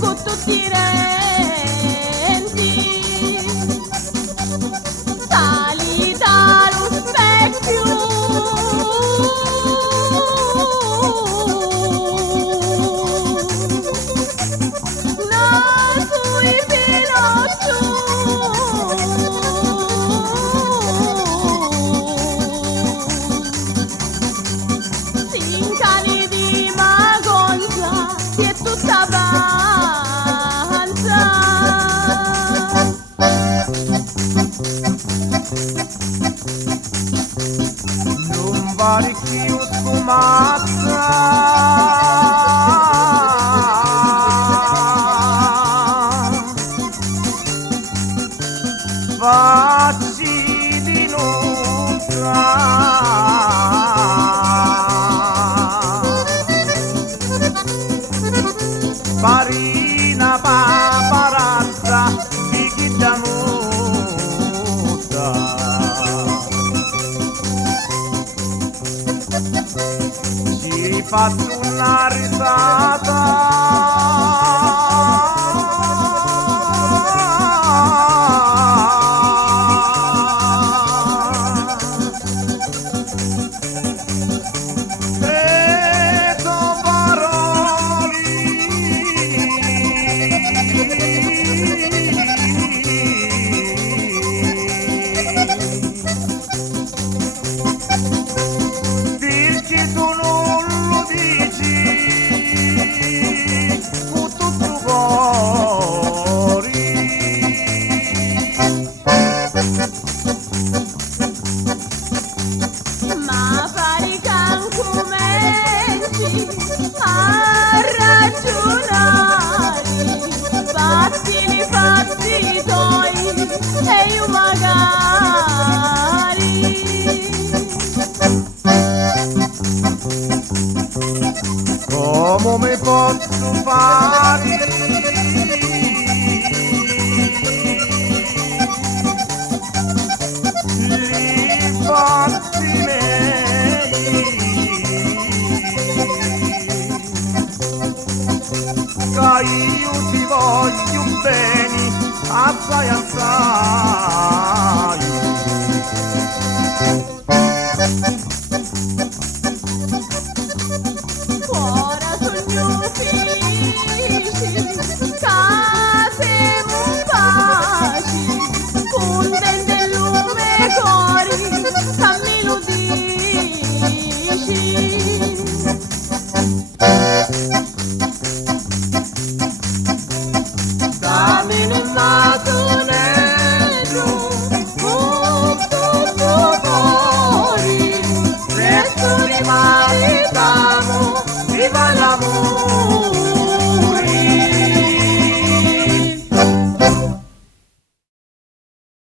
con tutti i renti. Sali dallo specchio, non sui Pinocchio. Sincani di Magonza, si è tutta avanza. Non vale più sfumazza, facci di nozza, farina paparazza di chi da muta. Ci faccio una risata, e so dirci tu non lo dici con tutto fuori. Ma fare cancumenci a ragionare, fatti tuoi e io magari. Come mi posso fare i fatti miei, che io ti voglio bene assai assai. Ora sogno felici, case paci, punten del lume cori, cammino dici. Dammi un naso nero, tutto fuori, presto rimaritamo, viva l'amore.